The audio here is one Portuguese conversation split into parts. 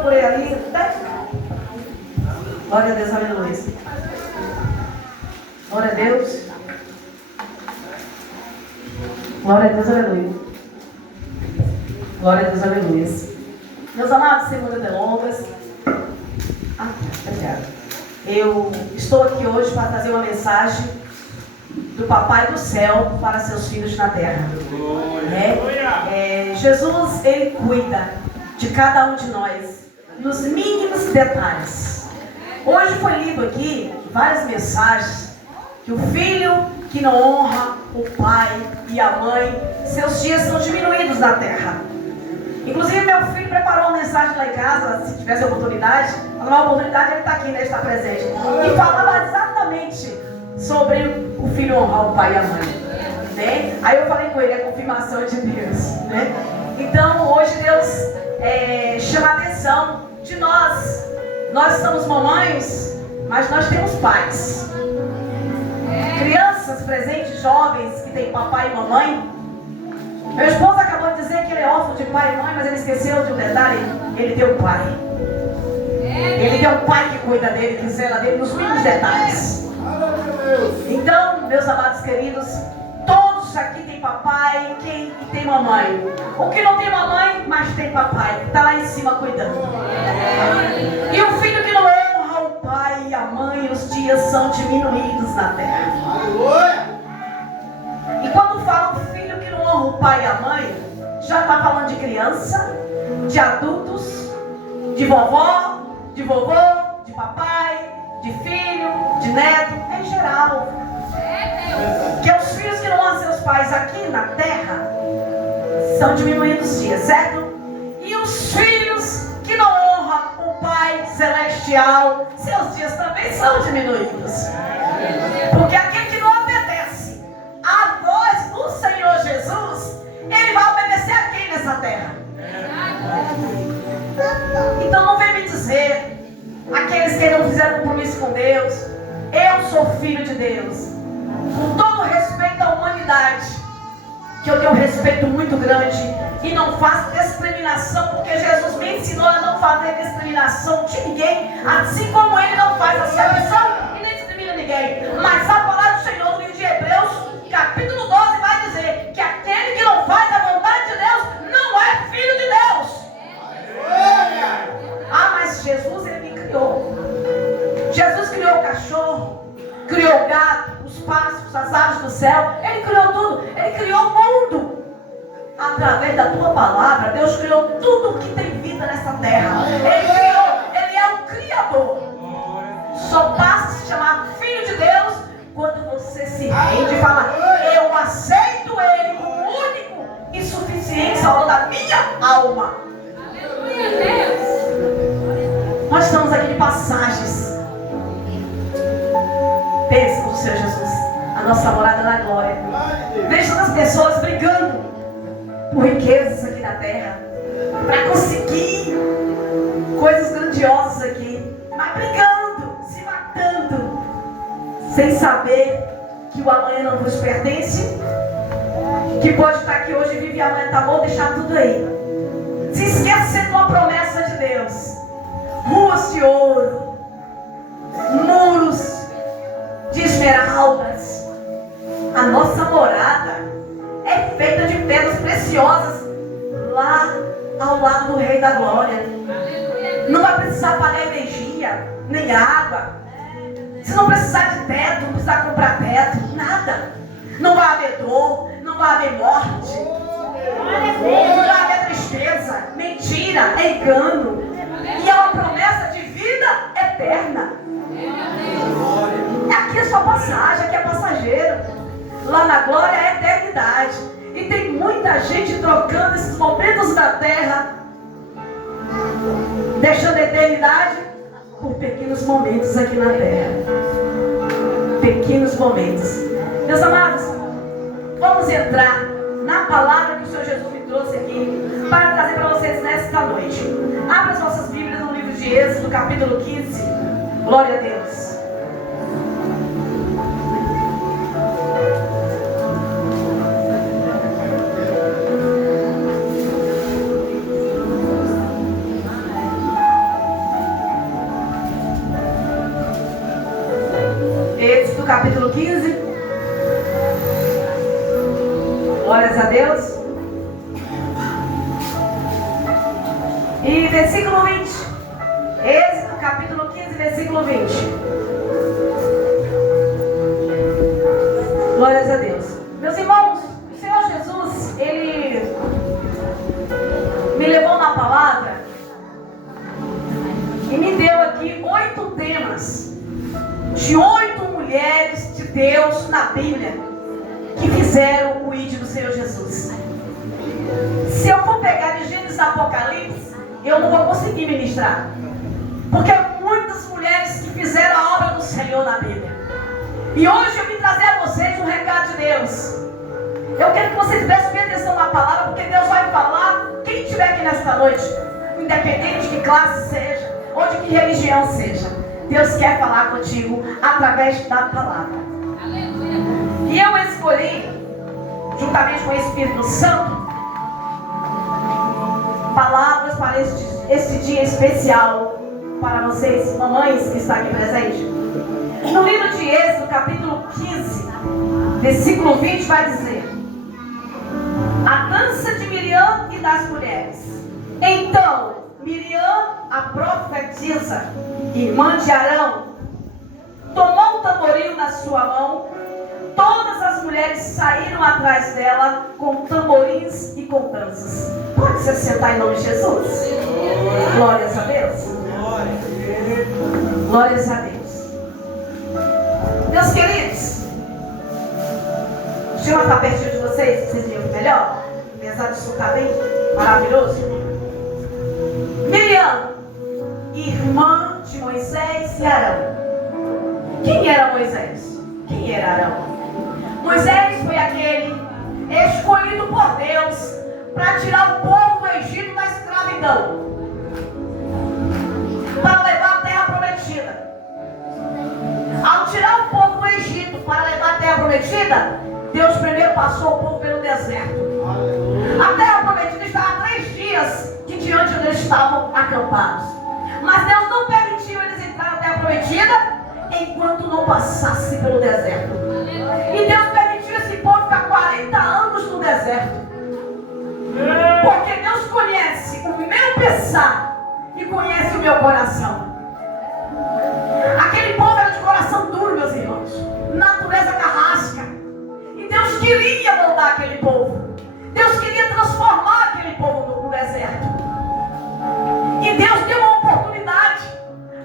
procurei ali. Glória a Deus, aleluia. Glória a Deus. Glória a Deus, aleluia. Glória a Deus, aleluia. Meus amados, sem muitas delongas. Obrigada. Eu estou aqui hoje para trazer uma mensagem do Papai do Céu para seus filhos na terra. Jesus, Ele cuida de cada um de nós nos mínimos detalhes. Hoje foi lido aqui várias mensagens que o filho que não honra o pai e a mãe, seus dias são diminuídos na terra. Inclusive meu filho preparou uma mensagem lá em casa, se tivesse oportunidade, uma oportunidade ele está aqui, né, está presente, e falava exatamente sobre o filho honrar o pai e a mãe, né? Aí eu falei com ele, a confirmação de Deus, né? Então hoje Deus chama a atenção de nós. Nós somos mamães, mas nós temos pais. Crianças presentes, jovens que têm papai e mamãe. Meu esposo acabou de dizer que ele é órfão de pai e mãe, mas ele esqueceu de um detalhe: ele tem um pai. Ele tem um pai que cuida dele, que zela dele nos mínimos detalhes. Então, meus amados queridos, todos aqui têm papai e tem mamãe. O que não tem mamãe, mas tem papai, que está lá em cima cuidando. E o filho que não honra o pai e a mãe, os dias são diminuídos na terra. E quando fala o filho que não honra o pai e a mãe, já está falando de criança, de adultos, de vovó, de vovô, de papai, de filho, de neto, em geral. Que os filhos que não honram seus pais aqui na terra são diminuídos os dias, certo? E os filhos que não honram o Pai Celestial, seus dias também são diminuídos. Porque aquele que não obedece à voz do Senhor Jesus, ele vai obedecer a quem nessa terra? Então não vem me dizer, aqueles que não fizeram compromisso com Deus, eu sou filho de Deus. Com todo respeito à humanidade, que eu tenho um respeito muito grande e não faço discriminação, porque Jesus me ensinou a não fazer discriminação de ninguém, assim como Ele não faz acepção e nem discrimina ninguém. Mas a palavra do Senhor no livro de Hebreus, capítulo 12, vai dizer que aquele que não faz a vontade de Deus não é filho de Deus. Ah, mas Jesus, Ele me criou. Jesus criou o cachorro, criou o gato, os pássaros, as aves do céu. Ele criou tudo. Ele criou o mundo. Através da tua palavra, Deus criou tudo que tem vida nessa terra. Ele criou. Ele é o Criador. Só basta se chamar filho de Deus quando você se rende e fala: eu aceito Ele como único e suficiente salvador da minha alma. Nós estamos aqui de passagens. Pense no Senhor Jesus, a nossa morada na glória. Veja tantas pessoas brigando por riquezas aqui na terra, para conseguir coisas grandiosas aqui, mas brigando, se matando, sem saber que o amanhã não nos pertence, que pode estar aqui hoje e vive e amanhã está bom, deixar tudo aí. Se esquecendo de uma promessa de Deus: ruas de ouro, muros de esmeraldas. A nossa morada é feita de pedras preciosas lá ao lado do Rei da Glória. Não vai precisar pagar energia, nem água. Se não precisar de teto, não precisar comprar teto, nada. Não vai haver dor, não vai haver morte, não vai haver tristeza, mentira, engano. E é uma promessa de vida eterna. Aqui é só passagem, aqui é passageiro. Lá na glória é eternidade. E tem muita gente trocando esses momentos da terra, deixando a eternidade por pequenos momentos aqui na terra. Pequenos momentos. Meus amados, vamos entrar na palavra que o Senhor Jesus me trouxe aqui para trazer para vocês nesta noite. Abra as nossas Bíblias no livro de Êxodo, capítulo 15. Glória a Deus. capítulo 15. Glórias a Deus. E versículo 20. Êxodo capítulo 15, versículo 20. Glórias a Deus. Meus irmãos, o Senhor Jesus, Ele me levou na palavra e me deu aqui 8 temas de 8 mulheres de Deus na Bíblia que fizeram o ID do Senhor Jesus. Se eu for pegar de Gênesis a Apocalipse, eu não vou conseguir ministrar, porque muitas mulheres que fizeram a obra do Senhor na Bíblia. E hoje eu vim trazer a vocês um recado de Deus. Eu quero que vocês prestem bem atenção na palavra, porque Deus vai falar. Quem estiver aqui nesta noite, independente de que classe seja, ou de que religião seja, Deus quer falar contigo através da palavra. Aleluia. E eu escolhi, juntamente com o Espírito Santo, palavras para este dia especial para vocês, mamães que estão aqui presentes. No livro de Êxodo, capítulo 15, versículo 20, vai dizer: a dança de Miriam e das mulheres. Então Miriam, a profetisa, irmã de Arão, tomou um tamboril na sua mão. Todas as mulheres saíram atrás dela com tamborins e com danças. Pode se sentar em nome de Jesus? Glórias a Deus. Glórias a Deus. Meus queridos, deixa eu estar pertinho de vocês, vocês me ouvem melhor? Apesar de isso estar bem maravilhoso. Miriam, irmã de Moisés e Arão. Quem era Moisés? Quem era Arão? Moisés foi aquele escolhido por Deus para tirar o povo do Egito da escravidão, para levar a terra prometida. Ao tirar o povo do Egito para levar a terra prometida, Deus primeiro passou o povo pelo deserto. A terra prometida estava há 3 dias que diante onde eles estavam acampados. Mas Deus não permitiu eles entrar na terra prometida enquanto não passasse pelo deserto. E Deus permitiu esse povo ficar 40 anos no deserto. Porque Deus conhece o meu pensar e conhece o meu coração. Aquele povo era de coração duro, meus irmãos, natureza carrasca. E Deus queria moldar aquele povo. Deus queria transformar aquele povo no deserto. E Deus deu uma oportunidade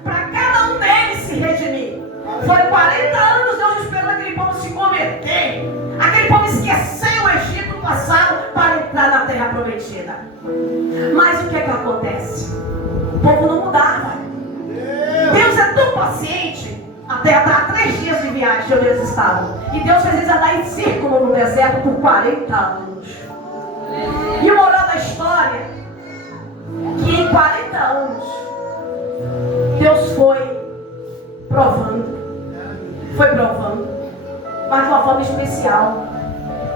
para cada um deles se redimir. Foram 40 anos Deus esperando aquele povo se converter. Aquele povo esqueceu o Egito passado para entrar na terra prometida. Mas o que é que acontece? O povo não mudava. Deus é tão paciente. Até há 3 dias de viagem onde eles estavam. E Deus fez eles andar em círculo no deserto por 40 anos. E o moral da história é que em 40 anos Deus foi provando, mas de uma forma especial.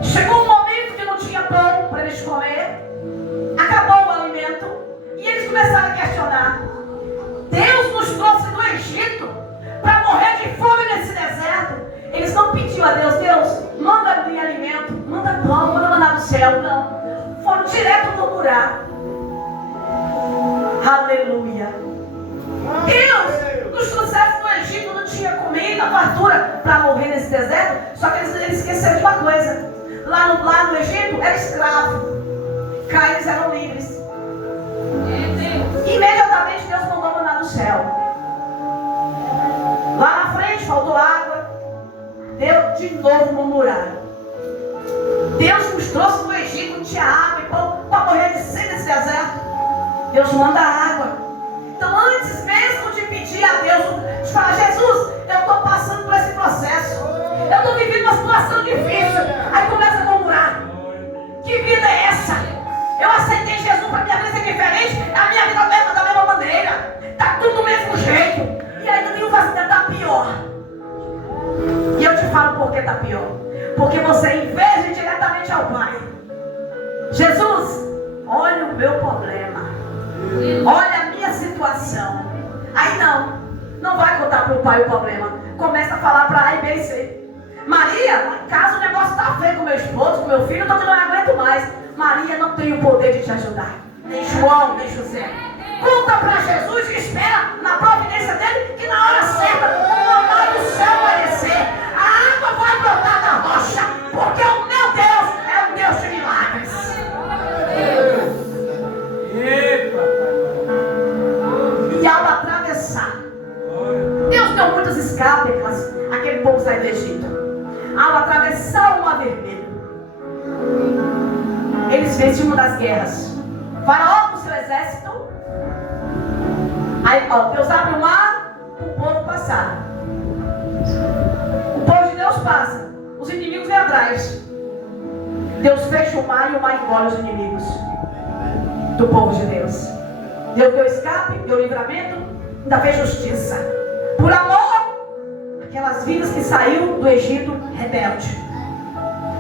Chegou um momento que não tinha pão para eles comer, acabou o alimento, e eles começaram a questionar: Deus nos trouxe do Egito para morrer de fome nesse deserto. Eles não pediram a Deus: Deus, manda-me alimento, manda pão, manda maná do céu. Não, foram direto murmurar. Aleluia. Deus nos trouxesse do Egito, não tinha comida, fartura para morrer nesse deserto. Só que eles esqueceram de uma coisa: lá no Egito era escravo, cá eles eram livres. Imediatamente Deus mandou maná do céu. Lá na frente faltou água. Deu de novo murmuraram. Deus nos trouxe do Egito, não tinha água e pão para morrer de sede nesse deserto. Deus manda água. Então, antes mesmo de pedir a Deus, de falar: Jesus, eu estou passando por esse processo, eu estou vivendo uma situação difícil. Aí começa a murmurar: que vida é essa? Eu aceitei Jesus para minha vida ser diferente, a minha vida mesma da mesma maneira, está tudo do mesmo jeito, e ainda nenhum vai tentar pior. E eu te falo por que está pior. Porque você, em vez de ir diretamente ao Pai: Jesus, olha o meu problema, olha a minha situação. Aí não vai contar para o pai o problema. Começa a falar para A e B e C. Maria, lá em casa o negócio está feio com meu esposo, com meu filho, então eu não aguento mais. Maria não tem o poder de te ajudar. Nem João, nem José. Conta para Jesus e espera na providência dele que na hora certa o mamãe do céu vai descer. A água vai brotar da rocha, porque o meu Deus é um Deus de milagres. E ao atravessar, Deus deu muitos escapes, aquele povo saiu do Egito. Ao atravessar o Mar Vermelho, eles vencem uma das guerras. Faraó com seu exército. Aí, Deus abre o mar, o povo passar. O povo de Deus passa, os inimigos vêm atrás. Deus fecha o mar e o mar engole os inimigos do povo de Deus. Deus deu escape, deu livramento, ainda fez justiça. Por amor, aquelas vidas que saíram do Egito rebelde.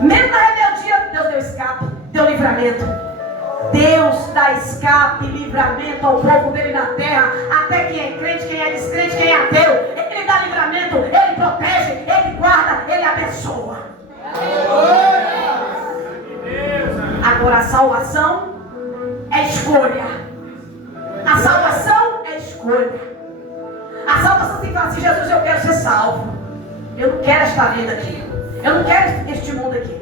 Mesmo na rebeldia, Deus deu escape, deu livramento. Deus dá escape e livramento ao povo dele na terra. Até quem é crente, quem é descrente, quem é ateu. Ele dá livramento, ele protege, ele guarda, ele abençoa. Agora a salvação é escolha. A salvação é escolha. A salvação tem que falar assim: Jesus, eu quero ser salvo. Eu não quero esta vida aqui. Eu não quero este mundo aqui.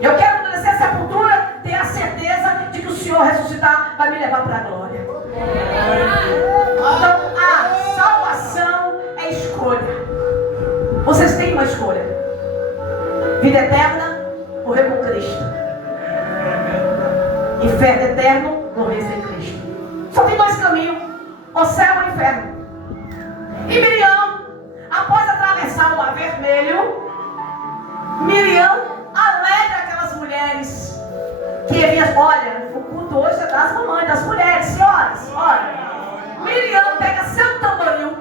Eu quero, quando descer a sepultura, ter a certeza de que o Senhor ressuscitar vai me levar para a glória. Então, a salvação é escolha. Vocês têm uma escolha: vida eterna, morrer com Cristo. Inferno eterno, morrer sem Cristo. Só tem dois caminhos: o céu ou o inferno. E Miriam, após atravessar o Mar Vermelho, Miriam alegra aquelas mulheres que vinham. Olha, o culto hoje é das mamães, das mulheres, senhoras. Olha, Miriam pega seu tamboril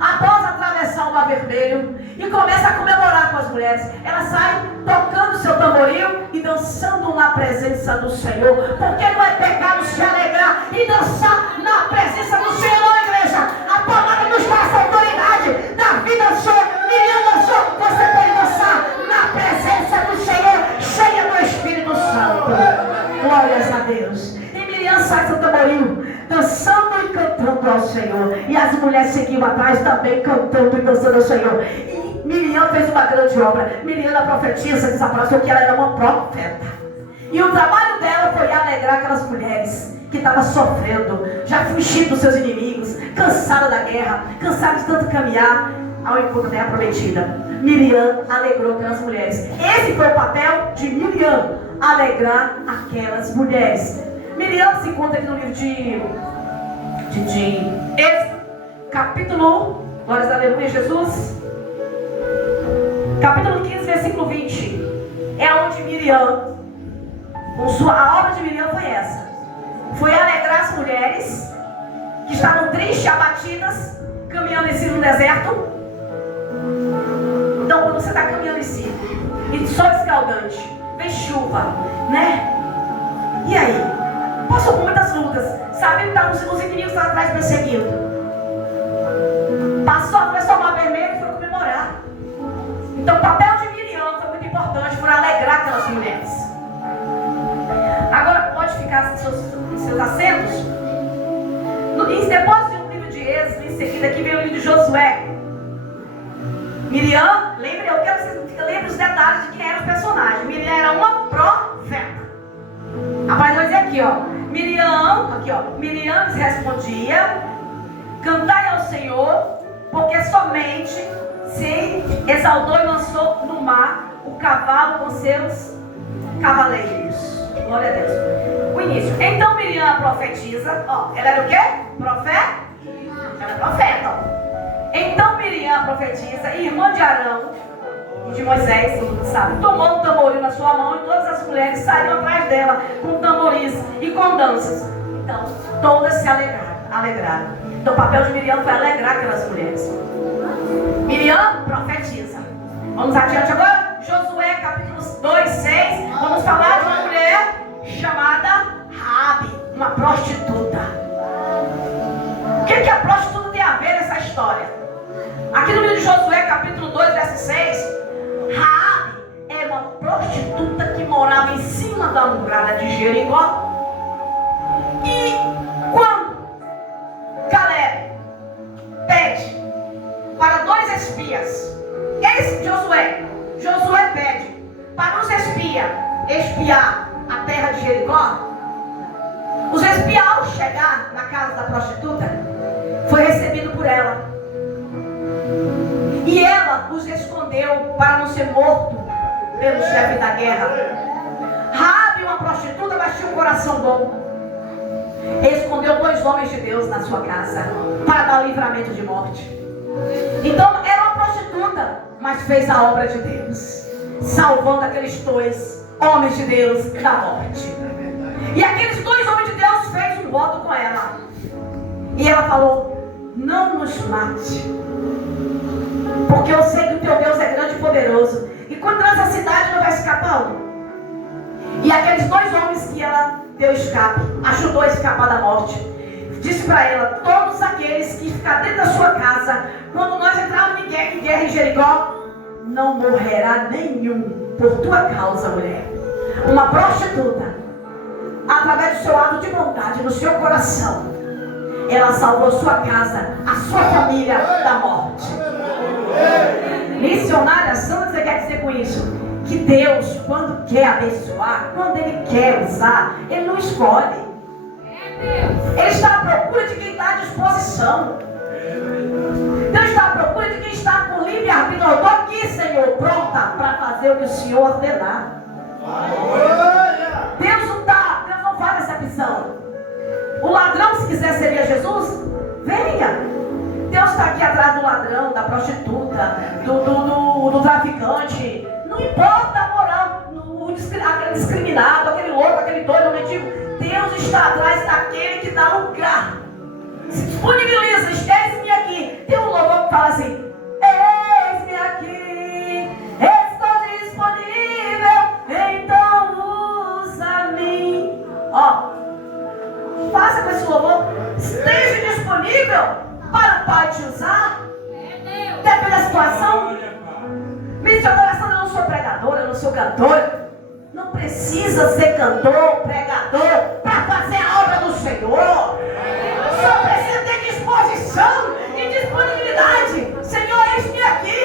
após atravessar o Mar Vermelho e começa a comemorar com as mulheres. Ela sai tocando seu tamboril e dançando na presença do Senhor, porque não é pecado se alegrar e dançar na presença do Senhor, igreja. A palavra nos dá essa autoridade. Davi dançou, Miriam dançou, você pode dançar na presença do Senhor, cheia do Espírito Santo. Glórias a Deus. E Miriam sai seu tamboril, dançando e cantando ao Senhor. E as mulheres seguiam atrás também, cantando e dançando ao Senhor. E Miriam fez uma grande obra. Miriam, a profetisa, desapareceu que ela era uma profeta. E o trabalho dela foi alegrar aquelas mulheres que estavam sofrendo, já fugindo dos seus inimigos, cansada da guerra, cansada de tanto caminhar ao encontro da terra prometida. Miriam alegrou aquelas mulheres. Esse foi o papel de Miriam, alegrar aquelas mulheres. Miriam se encontra aqui no livro de Êxodo, capítulo, glórias a aleluia, Jesus, capítulo 15, versículo 20. É onde Miriam, a obra de Miriam foi essa: foi alegrar as mulheres que estavam tristes, abatidas, caminhando em si no deserto. Então, quando você está caminhando em si, e sol escaldante, vem chuva, né? E aí? Passou por muitas lutas, sabe? Os inimigos estão atrás perseguindo. Passou, atravessou o Mar Vermelho e foi comemorar. Então, o papel de Miriam foi muito importante para alegrar aquelas mulheres. Agora, pode ficar em seus assentos. Depois do livro de Êxodo, em seguida, aqui vem o livro de Josué. Miriam, lembre, eu quero que vocês lembrem os detalhes de quem era o personagem. Miriam era uma profeta. Rapaz, vai dizer aqui, ó. Miriam lhes respondia: cantai ao Senhor, porque somente se exaltou e lançou no mar o cavalo com seus cavaleiros. Glória a Deus. O início. Então Miriam, a profetisa, ela era o quê? Profeta? Ela era profeta, Então Miriam, a profetisa, irmã de Arão e de Moisés, todo mundo sabe, tomou um tamboril na sua mão e todas as mulheres saíram atrás dela com tamboris e com danças. Então, todas se alegraram. Então, o papel de Miriam foi alegrar aquelas mulheres. Miriam, profetiza. Vamos adiante agora? Josué, capítulo 2, 6. Vamos falar de uma mulher chamada Raabe, uma prostituta. O que a prostituta tem a ver nessa história? Aqui no livro de Josué, capítulo 2, verso 6, Raabe era uma prostituta que morava em cima da muralha de Jericó. E quando Caleb pede para 2 espias, Josué pede para os espias espiar a terra de Jericó. Os espias, ao chegar na casa da prostituta, foi recebido por ela. E ela os escondeu para não ser morto pelo chefe da guerra. Raabe, uma prostituta, mas tinha um coração bom. Escondeu 2 homens de Deus na sua casa para dar livramento de morte. Então era uma prostituta, mas fez a obra de Deus, salvando aqueles 2 homens de Deus da morte. E aqueles 2 homens de Deus fez um voto com ela. E ela falou: não nos mate, porque eu sei que o teu Deus é grande e poderoso, e contra essa cidade não vai escapar. E aqueles 2 homens que ela deu escape, ajudou a escapar da morte, disse para ela: todos aqueles que ficar dentro da sua casa, quando nós entrarmos em guerra em Jericó, não morrerá nenhum por tua causa, mulher. Uma prostituta, através do seu ato de bondade no seu coração, ela salvou sua casa, a sua família da morte. Missionária, sabe o que você quer dizer com isso? Que Deus, quando quer abençoar, quando Ele quer usar, Ele não escolhe. Ele está à procura de quem está à disposição. Deus está à procura de quem está com livre-arbítrio. Eu estou aqui, Senhor, pronta para fazer o que o Senhor ordenar. Deus não faz exceção. O ladrão, se quiser servir a Jesus, venha. Deus está aqui atrás do ladrão, da prostituta, do traficante. Não importa a moral, aquele discriminado, aquele louco, aquele doido, o mendigo. Deus está atrás daquele que dá lugar. Se disponibiliza, eis-me aqui. Tem um louvor que fala assim: eis-me aqui, estou disponível, então usa-me. Ó, faça com esse louvor. Esteja disponível para o Pai te usar. Depende da situação. Missionária, eu não sou pregadora, eu não sou cantora. Não precisa ser cantor, pregador para fazer a obra do Senhor. Só precisa ter disposição e disponibilidade. Senhor, eis-me aqui.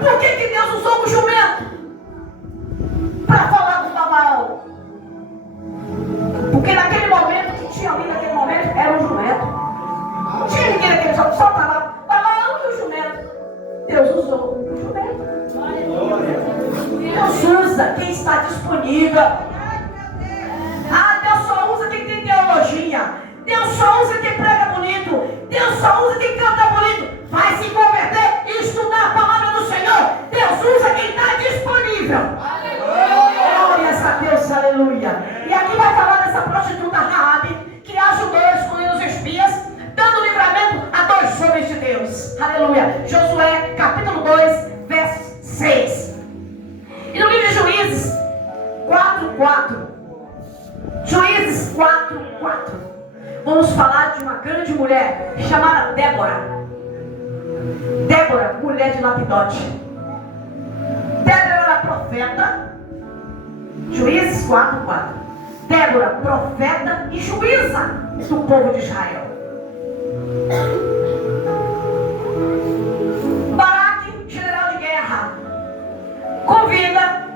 Por que Deus usou o jumento para falar com Balaão? Porque naquele momento, que tinha ali naquele momento, era um jumento. Não tinha ninguém naquele só estava Balaão e o jumento. Deus usou o jumento. Deus usa quem está disponível. Ah, Deus só usa quem tem teologia. Deus só usa quem prega bonito. Deus só usa quem canta bonito. Vai se converter e estudar a palavra do Senhor. Deus usa quem está disponível. Glórias a Deus, aleluia. E aqui vai falar dessa prostituta Raabe, que ajudou a escolher os espias, dando livramento a 2 homens de Deus. Aleluia. Josué, capítulo 2, verso 6. E no livro de Juízes 4:4. Juízes 4:4. Vamos falar de uma grande mulher chamada Débora. Débora, mulher de Lapidote. Débora era profeta. Juízes 4:4. Débora, profeta e juíza do povo de Israel. Baraque, general de guerra, convida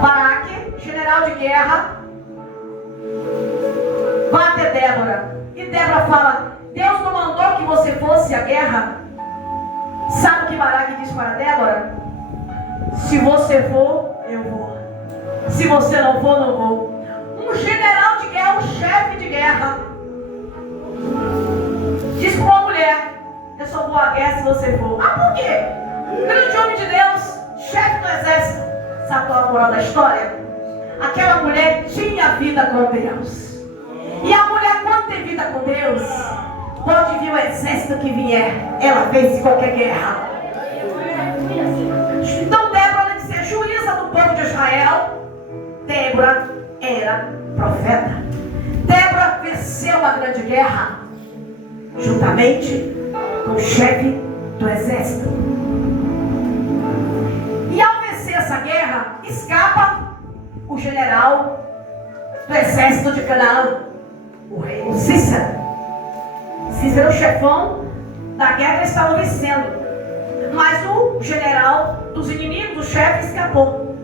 Baraque, general de guerra, vai até Débora. E Débora fala: Deus não mandou que você fosse à guerra. Sabe o que Baraque diz para Débora? Se você for, eu vou. Se você não for, não vou. Um general de guerra, um chefe de guerra, diz para uma mulher: eu só vou à guerra se você for. Ah, por quê? Grande homem de Deus, chefe do exército. Sabe qual é a moral da história? Aquela mulher tinha vida com Deus. E a mulher, quando tem vida com Deus, pode vir o exército que vier, ela vence qualquer guerra. Então Débora, além de ser juíza do povo de Israel, Débora era profeta. Débora venceu uma grande guerra. juntamente com o chefe do exército. E ao vencer essa guerra, escapa o general do exército de Canaã, o rei Cícera. Cícera era o chefão da guerra que eles estavam vencendo. Mas o general dos inimigos, o chefe, escapou.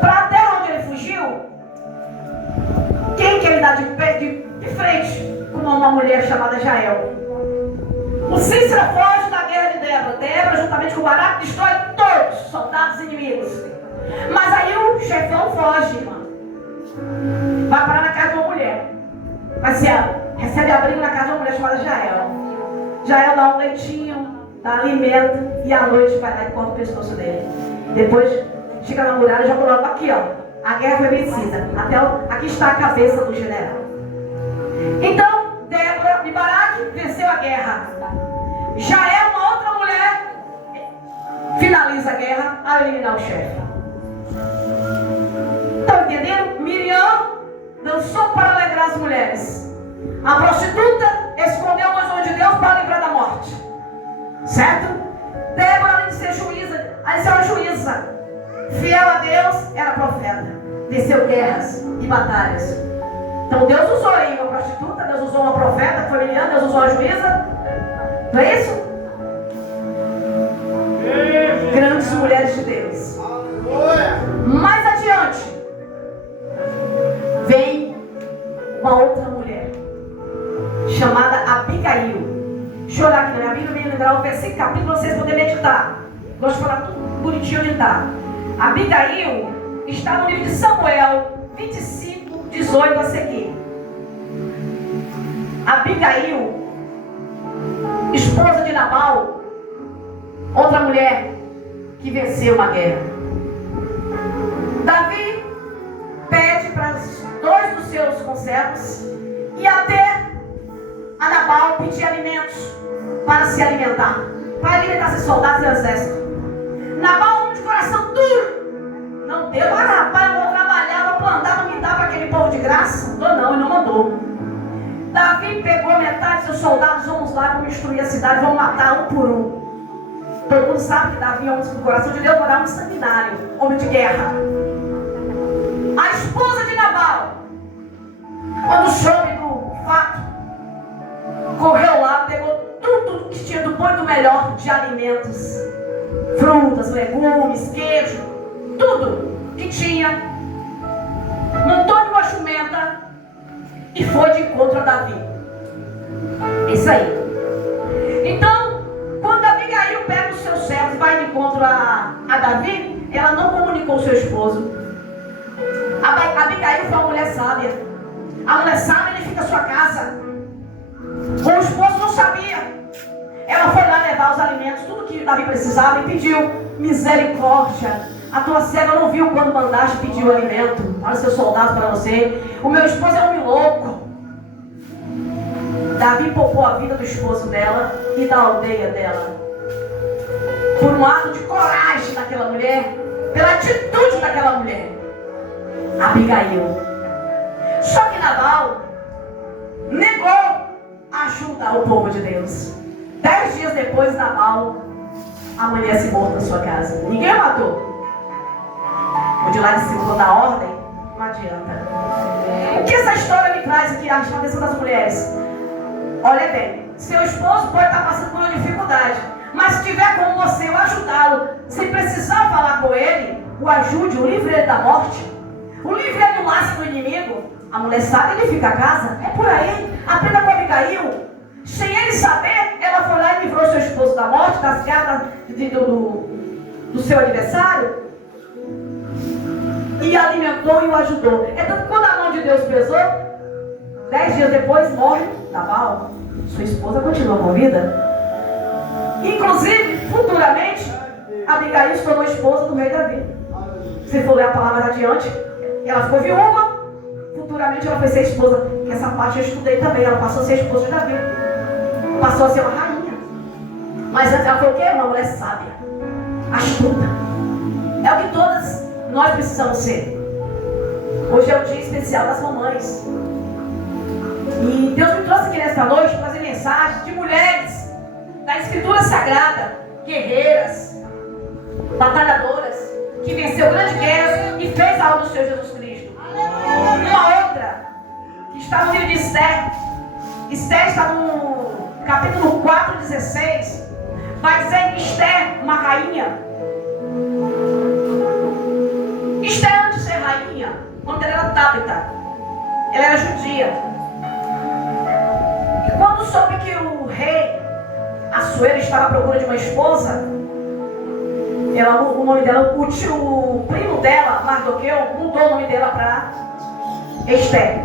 Para a terra onde ele fugiu, quem que ele dá de frente? Com uma mulher chamada Jael. O Cícera foge da guerra de Débora. Débora, juntamente com o Baraque, destrói todos os soldados inimigos. Mas aí o chefão foge, irmã. Vai parar na casa de uma mulher. Recebe abrigo na casa de uma mulher chamada Jael. Jael dá um leitinho, dá alimento, e à noite vai lá e corta o pescoço dele. Depois chega na muralha e já coloca aqui, ó. A guerra foi vencida. Aqui está a cabeça do general. Então, Débora e Baraque venceu a guerra. Jael, uma outra mulher, finaliza a guerra ao eliminar o chefe. Estão entendendo? Miriam dançou para alegrar as mulheres. A prostituta escondeu o anjo de Deus para livrar da morte. Certo? Débora, além de ser juíza, fiel a Deus, era profeta. Venceu guerras e batalhas. Então Deus usou aí uma prostituta, Deus usou uma profeta, que foi Miriam, Deus usou uma juíza. Não é isso? Grandes mulheres de Deus. Mais adiante, vem uma outra mulher, chamada Abigail. Deixa eu olhar aqui na minha Bíblia, me lembrar o versículo, capítulo, para vocês poderem meditar. Gosto de falar tudo bonitinho onde está. Abigail está no livro de Samuel 25, 18 a seguir. Abigail, esposa de Nabal, outra mulher que venceu uma guerra. Davi pede para dois dos seus conservos ir até a Nabal pedir alimentos para se alimentar, para alimentar seus soldados e exército. Nabal, de coração duro, não deu. Rapaz, eu vou trabalhar, vou plantar, não me dá para aquele povo de graça. Não, ele não mandou. Davi pegou metade dos seus soldados, vamos lá, vamos destruir a cidade, vamos matar um por um. Todo mundo sabe que Davi é um do coração de Deus, era um sanguinário, homem de guerra. A esposa de Nabal, quando soube do fato, correu lá, pegou tudo que tinha do bom e do melhor de alimentos, frutas, legumes, queijo, tudo que tinha, montou em uma jumenta e foi de encontro a Davi. Isso aí. Então, quando Abigail pega os seus servos e vai de encontro a Davi, ela não comunicou ao seu esposo. Abigail foi uma mulher sábia. A mulher sábia edifica a sua casa. O esposo não sabia. Ela foi lá levar os alimentos, tudo que Davi precisava, e pediu: misericórdia, a tua serva não viu quando mandaste pedir o alimento para os seus soldados, para você. O meu esposo é um homem louco. Davi poupou a vida do esposo dela e da aldeia dela, por um ato de coragem daquela mulher, pela atitude daquela mulher, Abigail. Só que Nabal negou ajudar o povo de Deus. 10 dias depois, Nabal amanhece morto na sua casa. Ninguém o matou. O de lá de cima, vou dar ordem, não adianta. O que essa história me traz aqui, a atenção das mulheres? Olha bem, seu esposo pode estar passando por uma dificuldade, mas se tiver como você o ajudá-lo, sem precisar falar com ele, o ajude, o livre ele da morte, o livre ele do laço do inimigo. A mulher sabe, ele fica a casa, é por aí. Aprenda com Abigail. Sem ele saber, ela foi lá e livrou seu esposo da morte, das garras do seu adversário, e alimentou e o ajudou. É tanto que quando a mão de Deus pesou, 10 dias depois morre Nabal. Sua esposa continua com vida. Inclusive, futuramente, Abigail se tornou esposa do rei Davi. Se for ler a palavra adiante, ela ficou viúva. Futuramente ela foi ser esposa. Essa parte eu estudei também. Ela passou a ser esposa de Davi. Passou a ser uma rainha. Mas antes ela foi o quê? Uma mulher sábia, astuta. É o que todas nós precisamos ser. Hoje é o dia especial das mamães. E Deus me trouxe aqui nesta noite para fazer mensagem de mulheres da Escritura Sagrada, guerreiras, batalhadoras, que venceu grandes guerras e fez a obra do Senhor Jesus Cristo. Uma outra, que está no livro de Esther. Esther está no capítulo 4, 16. Vai dizer que Esther, uma rainha. Esther, antes de ser rainha, o nome dela era Tabita. Ela era judia. E quando soube que o rei Assuero estava à procura de uma esposa, o nome dela, o primo dela, Mardoqueu, mudou o nome dela para Esther.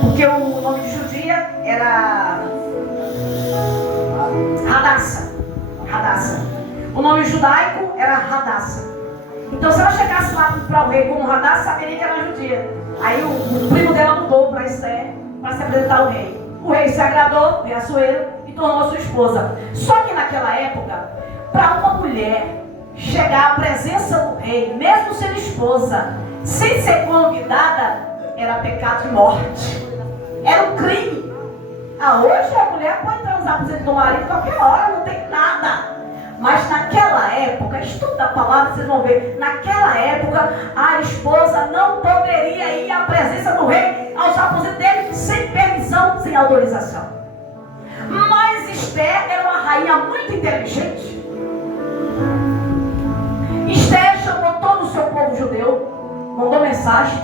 Porque o nome de judia era Radassa. O nome judaico era Radassa. Então, se ela chegasse lá para o rei como Radassa, saberia que era judia. Aí o primo dela mudou para Esther para se apresentar ao rei. O rei se agradou, o rei Assuero, e tornou sua esposa. Só que naquela época, para uma mulher chegar à presença do rei, mesmo sendo esposa, sem ser convidada, era pecado de morte. Era um crime. Hoje a mulher pode transar com o do marido qualquer hora, não tem nada. Mas naquela época, estuda a palavra, vocês vão ver. Naquela época, a esposa não poderia ir à presença do rei, aos aposentos dele, sem permissão, sem autorização. Mas Esther era uma rainha muito inteligente. Esther chamou todo o seu povo judeu, mandou mensagem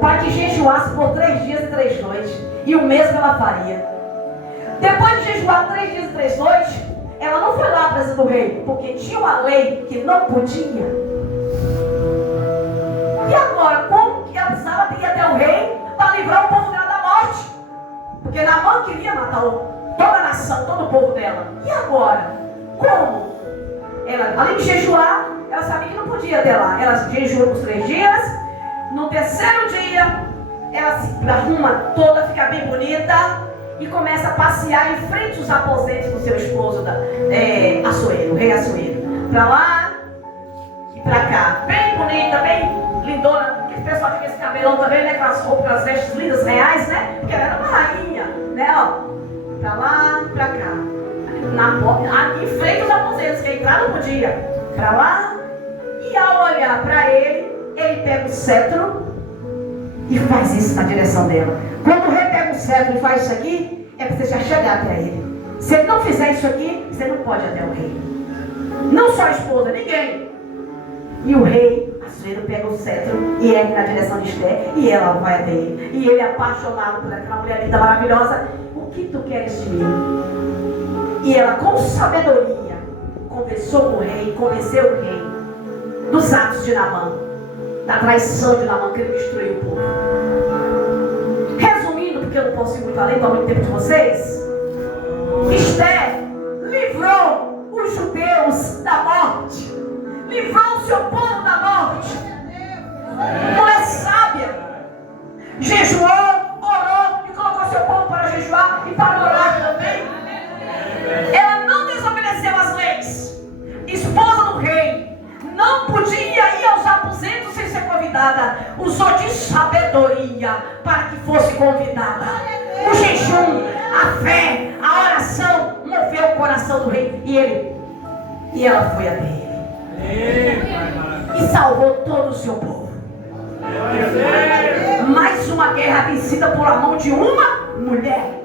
para que jejuasse por 3 dias e 3 noites. E o mesmo ela faria. Depois de jejuar 3 dias e 3 noites, ela não foi lá à presença do rei, porque tinha uma lei que não podia. E agora, como que ela precisava ir até o rei para livrar o povo dela da morte? Porque Naamã queria matar toda a nação, todo o povo dela. E agora? Como? Ela, além de jejuar, ela sabia que não podia ir até lá. Ela jejuou por 3 dias. No terceiro dia, ela se arruma toda, fica bem bonita e começa a passear em frente aos aposentos do seu esposo, Assuero, o rei Assuero. Pra lá e pra cá. Bem bonita, bem lindona. Aquele pessoal que tinha esse cabelão também, né? Aquelas roupas, aquelas vestes lindas, reais, né? Porque ela era uma rainha, né? Ó, pra lá e pra cá. Em frente aos aposentos, que entrar não podia. Pra lá. E ao olhar pra ele pega o cetro e faz isso na direção dela. Quando o rei pega o cetro e faz isso aqui, é para você já chegar até ele. Se ele não fizer isso aqui, você não pode ir até o rei. Não só a esposa, ninguém. E o rei Assuero pega o cetro e ergue na direção de Esther e ela vai até ele. E ele é apaixonado por aquela mulher linda, maravilhosa. O que tu queres de mim? E ela, com sabedoria, conversou com o rei, convenceu o rei dos atos de Naamã, da traição de Naamã, que ele destruiu o povo. Resumindo, porque eu não posso ir muito além, não há muito tempo de vocês, Esther livrou os judeus da morte, livrou o seu povo da morte. Mulher sábia, jejuou, orou e colocou seu povo para jejuar e para orar também. Ela não desobedeceu às leis. Esposa do rei, não podia ir aos aposentos sem ser convidada. Usou de sabedoria para que fosse convidada. O jejum, a fé, a oração moveu o coração do rei. E ela foi até ele. E salvou todo o seu povo. Mais uma guerra vencida por a mão de uma mulher.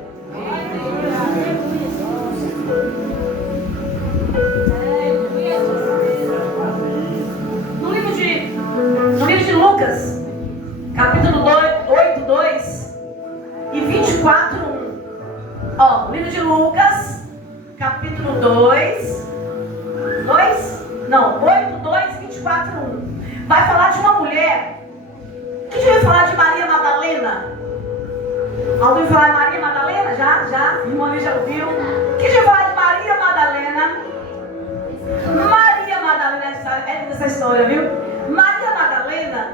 No livro de Lucas, capítulo 8, 2 e 24, 1. Ó, livro de Lucas, capítulo 8, 2, 24, 1. Vai falar de uma mulher. Quem já ouviu falar de Maria Madalena? Alguém ouviu falar de Maria Madalena? Já? Irmão ali já ouviu? Quem já ouviu falar de Maria Madalena? Maria Madalena, é linda essa história, viu? Maria Madalena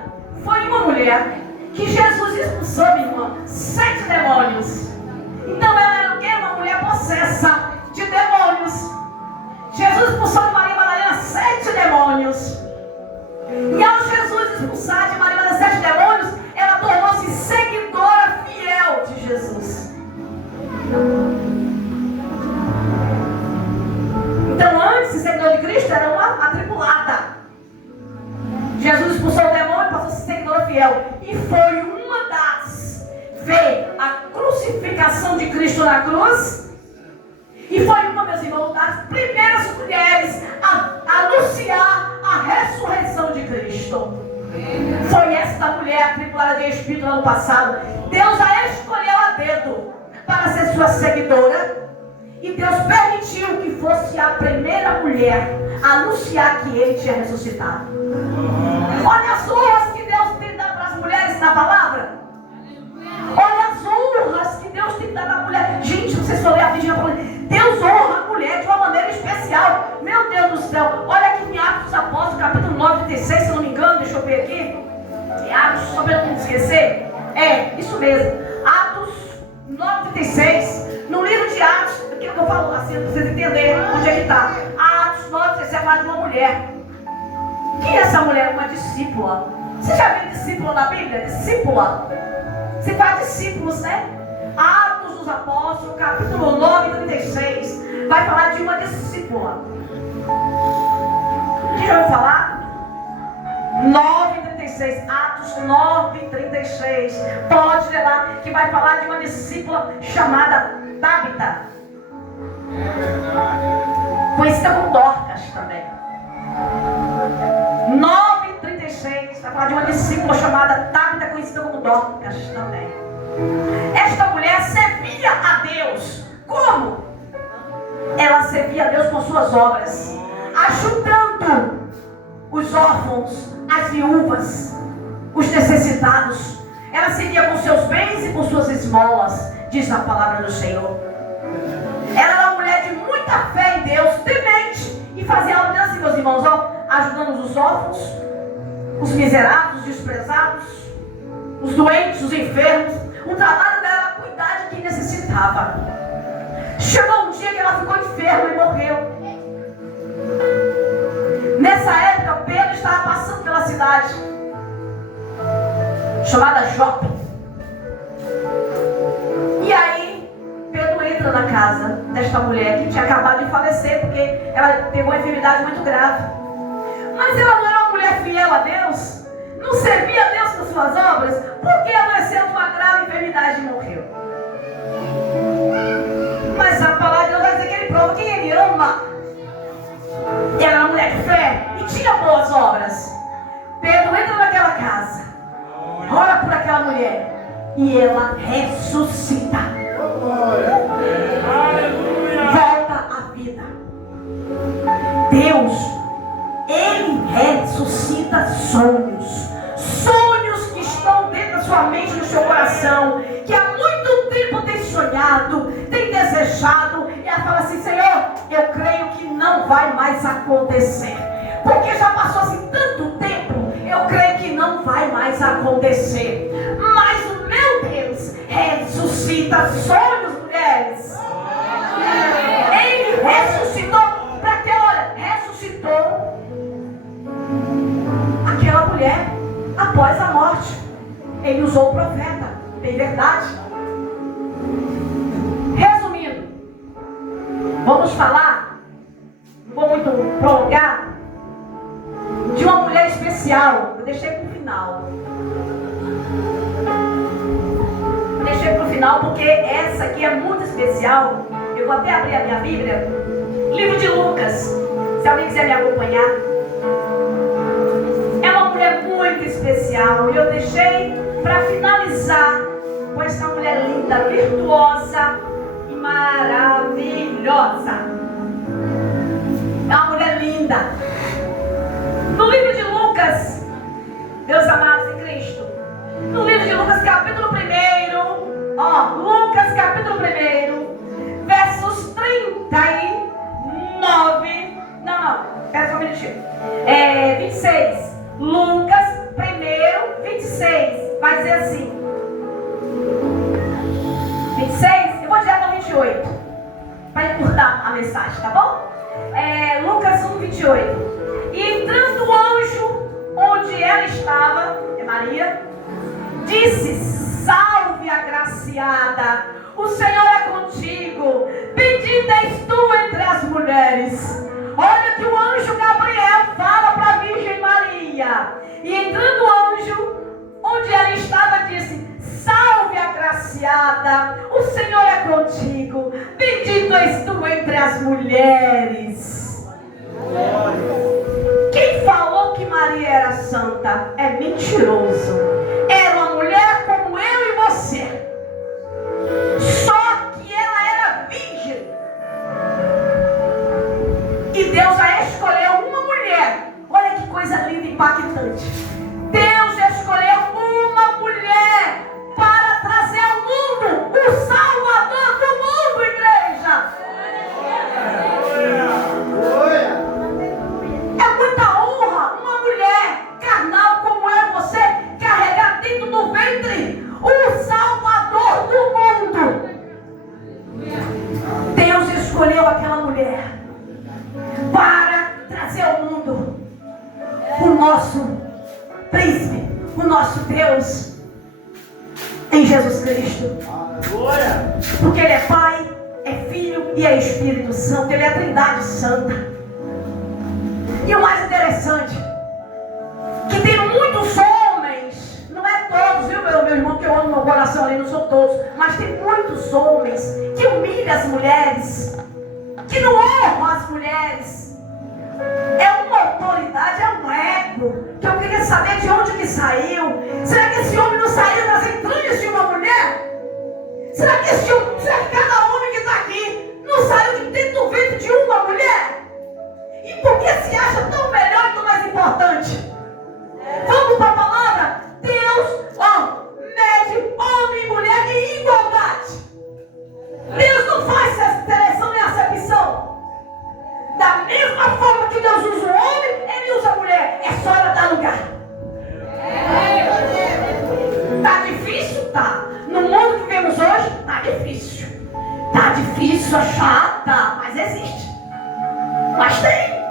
foi uma mulher que Jesus expulsou, minha irmã, 7 demônios. Então ela era o quê? Uma mulher possessa de demônios. Jesus expulsou de Maria Madalena 7 demônios. E ao Jesus expulsar de Maria Madalena 7 demônios, ela tornou-se seguidora fiel e foi uma das ver a crucificação de Cristo na cruz, e foi uma, meus irmãos, das primeiras mulheres a anunciar a ressurreição de Cristo. Foi esta mulher atribulada de espírito no ano passado. Deus a escolheu a dedo para ser sua seguidora, e Deus permitiu que fosse a primeira mulher a anunciar que ele tinha ressuscitado. Olha as honras que Deus tem dado para as mulheres na palavra. Olha as honras que Deus tem dado à mulher. Gente, vocês foram ler a Bíblia, Deus honra a mulher de uma maneira especial. Meu Deus do céu. Olha aqui em Atos dos Apóstolos, capítulo 9, 36, se eu não me engano, deixa eu ver aqui. Atos, só para eu não esquecer. É, isso mesmo. Atos 9, 36. No livro de Atos, aquilo que eu falo assim, para vocês entenderem onde é que está. Atos 9, 36 fala de uma mulher. Quem é essa mulher? Uma discípula. Você já viu discípula na Bíblia? Discípula. Você faz discípulos, né? Atos dos Apóstolos, capítulo 9, 36. Vai falar de uma discípula. Quem já ouviu falar? 9, 36. Atos 9, 36. Pode ler lá, que vai falar de uma discípula chamada Tabita. Conhecida como Dorcas também. 9, 36. Vai falar de uma discípula chamada Tabita, conhecida como Dorcas também. Esta mulher servia a Deus. Como? Ela servia a Deus com suas obras, ajudando os órfãos, as viúvas, os necessitados. Ela servia com seus bens e com suas esmolas, diz a palavra do Senhor. Ela era uma mulher de muita fé em Deus, temente, e fazia algo assim, meus irmãos, ó, ajudando os órfãos, os miseráveis, os desprezados, os doentes, os enfermos. O trabalho dela era cuidar de quem necessitava. Chegou um dia que ela ficou enferma e morreu. Nessa época, Pedro estava passando pela cidade chamada Jope. E aí, Pedro entra na casa desta mulher que tinha acabado de falecer, porque ela pegou uma enfermidade muito grave. Mas ela não era uma mulher fiel a Deus, não servia a Deus com suas obras, porque adoeceu de uma grave enfermidade e morreu. Mas a palavra de Deus vai dizer que ele prova quem ele ama. E ela era uma mulher de fé e tinha boas obras. Pedro entra naquela casa, ora por aquela mulher, e ela ressuscita. Volta à vida. Deus, Ele ressuscita sonhos. Sonhos que estão dentro da sua mente, do seu coração, que há muito tempo tem sonhado, tem desejado, e ela fala assim: Senhor, eu creio que não vai mais acontecer, porque já passou assim tanto tempo, eu creio que não vai mais acontecer. Mas o meu Deus ressuscita sonhos, mulheres. Ele ressuscitou, para que, olha, ressuscitou aquela mulher após a morte. Ele usou o profeta, tem verdade. Resumindo, vamos falar, não vou muito prolongar, de uma mulher especial. Eu deixei para o final. Deixei para o final porque essa aqui é muito especial. Eu vou até abrir a minha Bíblia. Livro de Lucas, se alguém quiser me acompanhar. É uma mulher muito especial. E eu deixei para finalizar com essa mulher linda, virtuosa e maravilhosa. É uma mulher linda. No livro de Lucas, meus amados em Cristo, no livro de Lucas, capítulo 1, Lucas, capítulo 1, versos 39, espera só um minutinho, 26, Lucas 1, 26, vai dizer assim, 26, eu vou dizer até 28, para encurtar a mensagem, tá bom? Lucas 1, 28. E entrando o anjo onde ela estava, Maria, disse: salve, agraciada, o Senhor é contigo, bendita és tu entre as mulheres. Olha que o anjo Gabriel fala para a Virgem Maria. E entrando o anjo onde ela estava, disse: salve, agraciada, o Senhor é contigo, bendito és tu entre as mulheres. Quem falou que Maria era santa é mentiroso. Era uma mulher como eu e você, só que ela era virgem. E Deus a escolheu uma mulher. Olha que coisa linda e impactante. Deus escolheu uma mulher para trazer ao mundo o Salvador do mundo, igreja. É muita honra uma mulher carnal como eu e você carregar dentro do ventre o Salvador do mundo. Deus escolheu aquela mulher para trazer ao mundo o nosso príncipe, o nosso Deus em Jesus Cristo. Porque Ele é Pai, é Filho e é Espírito Santo. Ele é a Trindade Santa. E o mais interessante, que tem muitos homens, não é todos, viu, meu irmão, que eu amo meu coração ali, não são todos, mas tem muitos homens que humilham as mulheres, que não honram as mulheres. É uma autoridade, é um ego, que eu queria saber de onde que saiu. Será que esse homem não saiu das entranhas de uma mulher? Será que cada homem que está aqui não saiu de dentro do ventre de uma mulher? E por que se acha tão melhor e tão mais importante? Vamos para a palavra? Deus, mede homem e mulher em igualdade. Deus não faz seleção nem acepção. Da mesma forma que Deus usa o homem, Ele usa a mulher. É só ela dar lugar. Tá difícil? Tá. No mundo que vemos hoje, tá difícil. Tá difícil, é chata, mas existe. Mas tem.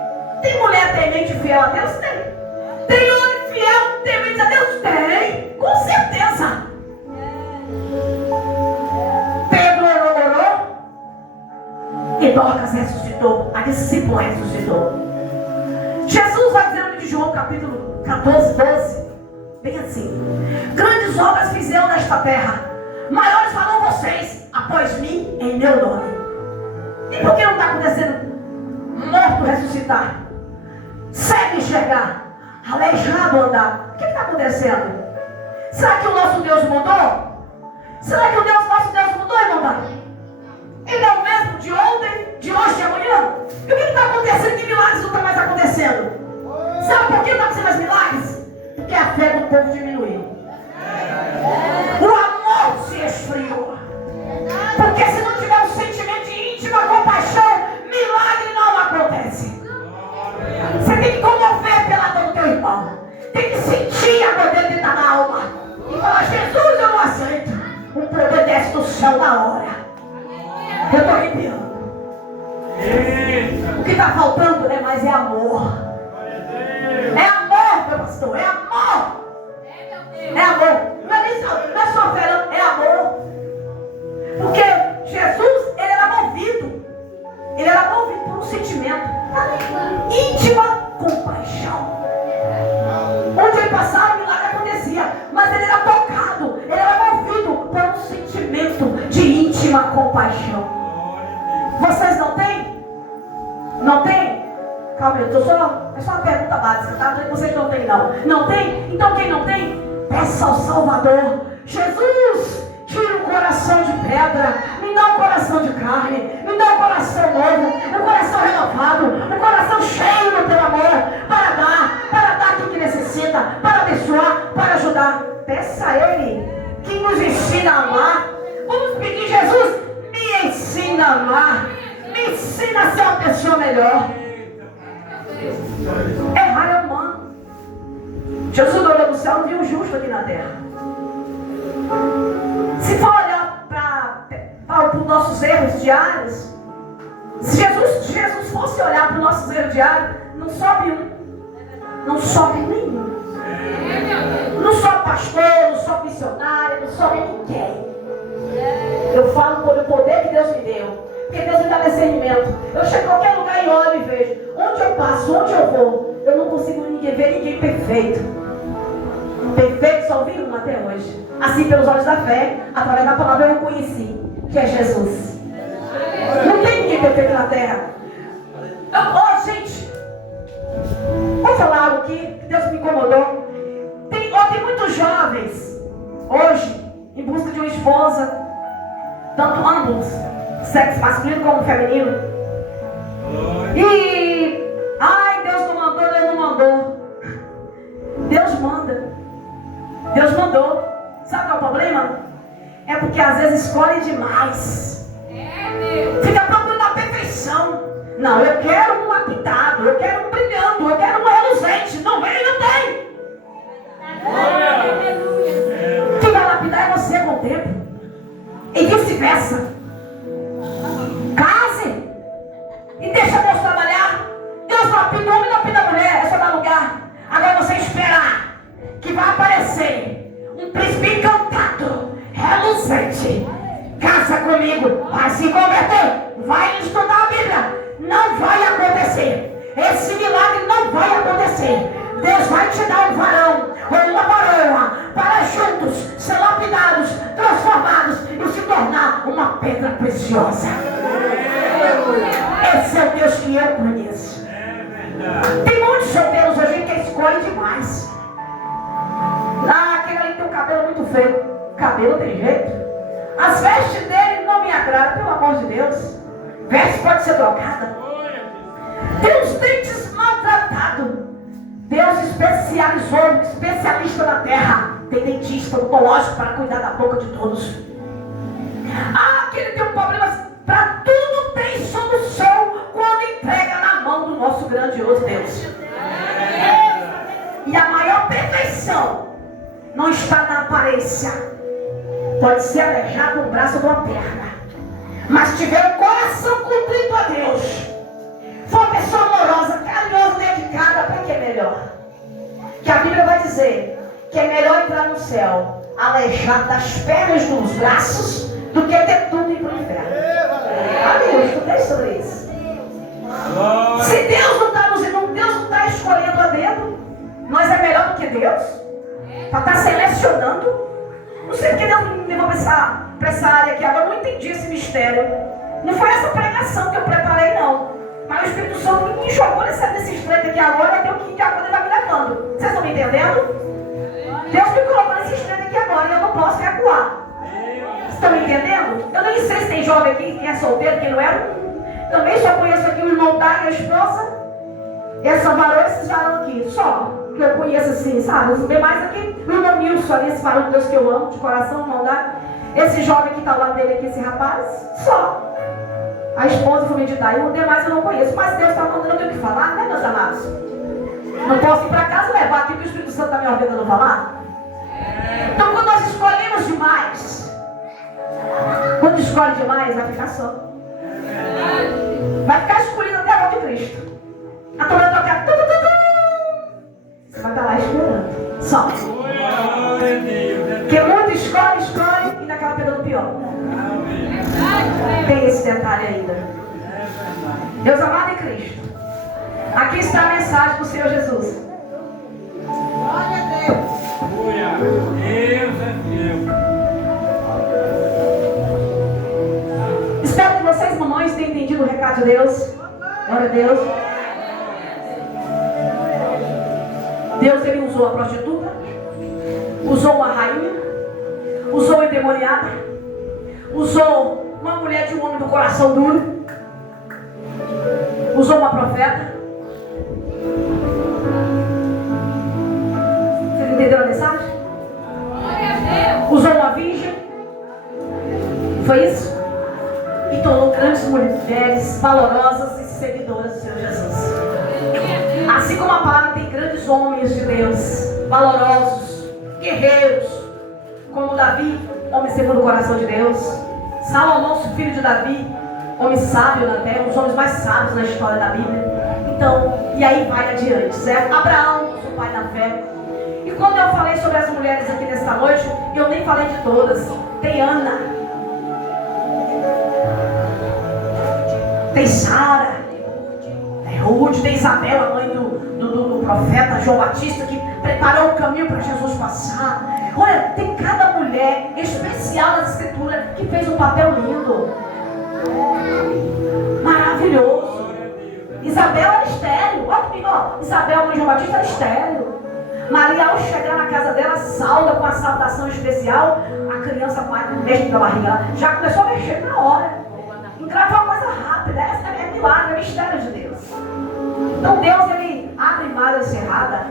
Tem mulher temente fiel a Deus? Tem. Tem homem fiel temente a Deus? Tem. Com certeza. Pedro orou e Dorcas ressuscitou. A discípula ressuscitou. Jesus vai dizer no livro de João, capítulo 14, 12, bem assim: grandes obras fiz eu nesta terra, maiores farão vocês após mim em meu nome. E por que não está acontecendo? Morto ressuscitar, cego enxergar, aleijado andar. O que está acontecendo? Será que o nosso Deus mudou? Será que nosso Deus mudou, irmão? Ele é o mesmo de ontem, de hoje, de amanhã? E o que está acontecendo? Que milagres não está mais acontecendo? Sabe por que não está acontecendo mais milagres? Porque a fé do povo diminuiu. O amor se esfriou. Porque se não tiver um sentimento de íntima compaixão, milagre não acontece. Você tem que comover pela dor do teu irmão. Tem que sentir a dor dele dentro da alma. E falar: Jesus, eu não aceito. O poder desce do céu na hora. Eu estou arrepiando. O que está faltando é amor. É amor, meu pastor. É amor. É amor. Não é só fé, não. É amor. Porque Jesus, ele era movido. Ele era movido por um sentimento. Íntima compaixão. Onde ele passava, o milagre acontecia. Mas ele era tocado. Ele era movido por um sentimento de íntima compaixão. Vocês não têm? Não tem? Calma aí, é só uma pergunta básica, tá? Vocês não têm, não. Não tem? Então quem não tem, peça ao Salvador: Jesus, tira um coração de pedra, me dá um coração de carne, me dá um coração novo, um coração renovado, um coração cheio do teu amor, para dar aquilo que necessita, para abençoar, para ajudar. Peça a Ele, que nos ensina a amar. Vamos pedir: Jesus, me ensina a amar, me ensina a ser uma pessoa melhor. Errar é humano. Jesus olhou do céu e viu o justo aqui na terra. Se for olhar para os nossos erros diários, se Jesus fosse olhar para os nossos erros diários, não sobe um, não sobe nenhum. Não sobe pastor, não sobe missionário, não sobe ninguém. Eu falo por o poder que Deus me deu. Porque Deus me dá discernimento. Eu chego em qualquer lugar e olho e vejo. Onde eu passo, onde eu vou, eu não consigo ver ninguém perfeito. Perfeito só só ouvi um até hoje. Assim, pelos olhos da fé, através da palavra eu conheci, que é Jesus. Não tem ninguém perfeito na terra. Gente, vou falar algo aqui que Deus me incomodou. Tem muitos jovens hoje em busca de uma esposa, tanto ambos, sexo masculino como feminino. E Deus não mandou, Deus não mandou. Deus manda. Deus mandou. Sabe qual é o problema? É porque às vezes escolhe demais. Fica procurando a perfeição. Não, eu quero um lapidado, eu quero um brilhando, eu quero um reluzente. Não vem, não tem. Quem vai lapidar é você com o tempo. E vice-versa. Case e deixa Deus trabalhar. Deus lapida o homem e lapida a mulher. É só dar lugar. Agora você esperar que vai aparecer um príncipe encantado, reluzente. Casa comigo, vai se converter, vai estudar a Bíblia. Não vai acontecer. Esse milagre não vai acontecer. Deus vai te dar um varão ou uma varoa para juntos ser lapidados, transformados e se tornar uma pedra preciosa. Esse é o Deus que eu conheço. Tem muitos solteiros hoje que escolhem demais. Aquele ali tem um cabelo muito feio. Cabelo tem jeito. As vestes dele não me agradam, pelo amor de Deus. Veste pode ser trocada. Tem os dentes maltratados. Deus especializou, especialista na terra. Tem dentista odontológico para cuidar da boca de todos. Aquele tem um problema. Para tudo tem solução quando entrega na mão do nosso grandioso Deus. E a maior perfeição não está na aparência. Pode ser aleijado um braço ou uma perna. Mas tiver um coração contrito a Deus, for uma pessoa amorosa, carinhosa, dedicada, para que é melhor? Que a Bíblia vai dizer que é melhor entrar no céu aleijado das pernas dos braços do que ter tudo e ir para o inferno. Eu estudei sobre isso. Se Deus não está escolhendo a dedo, nós é melhor do que Deus para estar selecionando. Não sei porque Deus me levou para essa área aqui agora. Eu não entendi esse mistério. Não foi essa pregação que eu preparei, não. Mas o Espírito Santo me jogou nesse estreito aqui agora. E tem o que agora ele vai me levando. Vocês estão me entendendo? Deus me colocou nesse estreito aqui agora e eu não posso recuar. Vocês estão me entendendo? Eu nem sei se tem jovem aqui que é solteiro, quem não é. Também só conheço aqui o irmão da a esposa. Essa varão, esses varão aqui. Só que eu conheço assim, sabe? Os demais aqui, o irmão Nilson ali, esse varão de Deus que eu amo, de coração, irmão da. Esse jovem que está ao lado dele aqui, esse rapaz. Só. A esposa foi meditar. E o demais eu não conheço. Mas Deus está mandando, eu tenho que falar, né, meus amados? Não posso ir para casa e levar aqui que o Espírito Santo está me ordenando falar? Então, quando nós escolhemos demais, quando escolhe demais, vai ficar só. Vai ficar escolhido até a volta de Cristo. A tua vai tocar. Você vai estar lá esperando. Só. Porque muito escolhe e acaba pegando pior. Tem esse detalhe ainda. Deus amado em Cristo. Aqui está a mensagem do Senhor Jesus. Glória a Deus. Deus é Deus. Espero que vocês, mamães, tenham entendido o recado de Deus. Glória a Deus. Deus, ele usou a prostituta, usou uma rainha, usou a endemoniada, usou uma mulher de um homem do coração duro, usou uma profeta. Vocês entenderam a mensagem? Usou uma virgem. Foi isso? E tornou grandes mulheres valorosas e seguidoras do Senhor Jesus. Assim como a palavra tem grandes homens de Deus, valorosos, guerreiros, como Davi, homem segundo o coração de Deus, Salomão, filho de Davi, homem sábio na terra, um dos homens mais sábios na história da Bíblia. Então, e aí vai adiante, certo? Abraão, o pai da fé. E quando eu falei sobre as mulheres aqui nesta noite, eu nem falei de todas. Tem Ana, tem Sara, tem Ruth, tem Isabel, a mãe do profeta João Batista, que preparou o caminho para Jesus passar. Olha, tem cada mulher especial na escritura que fez um papel lindo. Maravilhoso. Isabel era estéril. Olha comigo, ó. Isabel, mãe de João Batista, era estéril. Maria, ao chegar na casa dela, sauda com a saudação especial. A criança mexe na barriga, já começou a mexer na hora. Engrava uma coisa rápida. Essa é milagre, é mistério de Deus. Então Deus, ele abre madre cerrada.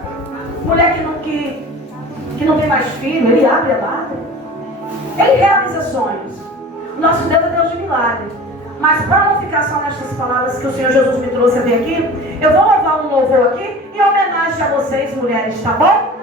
Mulher que não tem mais filho, ele abre a madre. Ele realiza sonhos. Nosso Deus é Deus de milagre. Mas para não ficar só nestas palavras que o Senhor Jesus me trouxe a vir aqui, eu vou louvar um louvor aqui em homenagem a vocês, mulheres, tá bom?